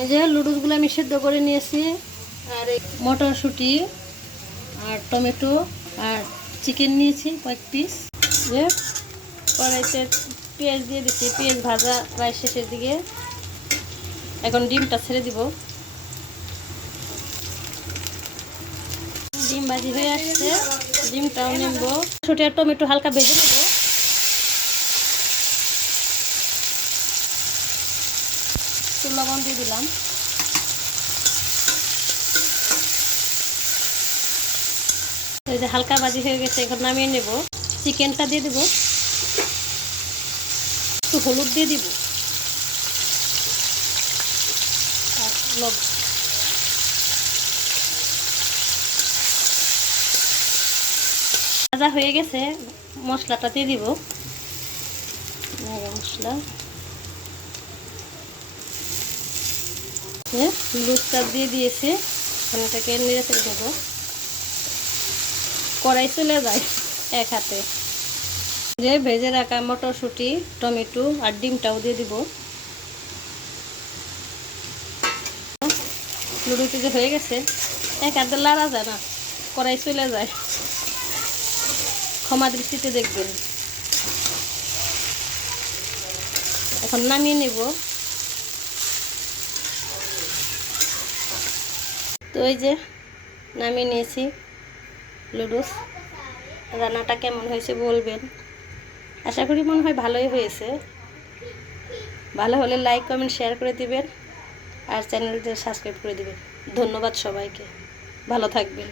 এই যে লুডুসগুলো আমি সেদ্ধ করে নিয়েছি, আর এই মটরশুঁটি আর টমেটো আর চিকেন নিয়েছি কয়েক পিস। যে কড়াইতে পেঁয়াজ দিয়ে দিচ্ছি, পেঁয়াজ ভাজা প্রায় শেষের দিকে। এখন ডিমটা ছেড়ে দিব। ডিম ভাজি হয়ে আসছে, ডিমটাও নেব। মটরশুঁটি আর টমেটো হালকা ভেজে নেব। লবণ দিয়ে দিলাম। এই যে হালকা ভাজি হয়ে গেছে, এখন নামিয়ে নেব। চিকেনটা দিয়ে দেব, একটু হলুদ দিয়ে দিব আর লবণ। ভাজা হয়ে গেছে, মশলাটা দিয়ে দিব। মশলা লুচটা দিয়ে দিয়েছি, এটাকে নেড়ে চেড়ে দেবো। কড়াই চলে যায় এক হাতে। যে ভেজে রাখা মটরশুঁটি, টমেটো আর ডিমটাও দিয়ে দিব। লুডুটি যে হয়ে গেছে, এক হাতে লাড়া যায় না, কড়াই চলে যায়, ক্ষমা দৃষ্টিতে দেখবেন। এখন নামিয়ে নেব। তো এই যে নামিয়ে নিয়েছি লুডুস। রান্নাটা কেমন হয়েছে বলবেন। আশা করি মনে হয় ভালোই হয়েছে। ভালো হলে লাইক কমেন্ট শেয়ার করে দিবেন আর চ্যানেলটা সাবস্ক্রাইব করে দিবেন। ধন্যবাদ সবাইকে, ভালো থাকবেন।